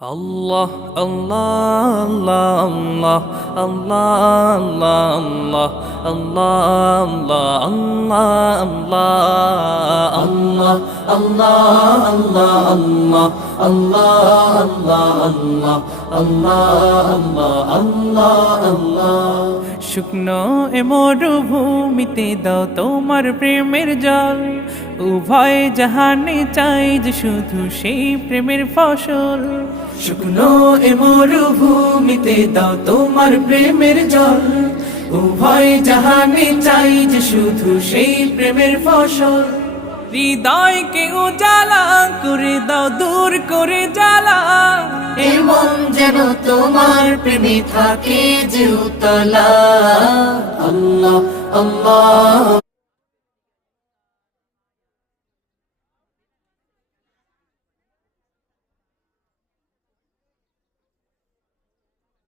আল্লাহ আল্লাহ আল্লাহ আল্লাহ আল্লাহ আল্লাহ আল্লাহ আল্লাহ আল্লাহ আল্লাহ আল্লাহ আল্লাহ আল্লাহ আল্লাহ আল্লাহ শুকনো এ মরুভূমিতে দাও তোমার প্রেমের জল উভয় জাহানে চাই যে শুধু সেই প্রেমের ফসল শুকনো এ মরুভূমিতে দাও তোমার প্রেমের জল উভয় জাহানে চাই যে শুধু সেই প্রেমের ফসল হৃদয়কে উজালা করে দাও দূর করে জ্বালা এমন যেন তোমার প্রেমে থাকে যে উতলা আল্লাহ আল্লাহ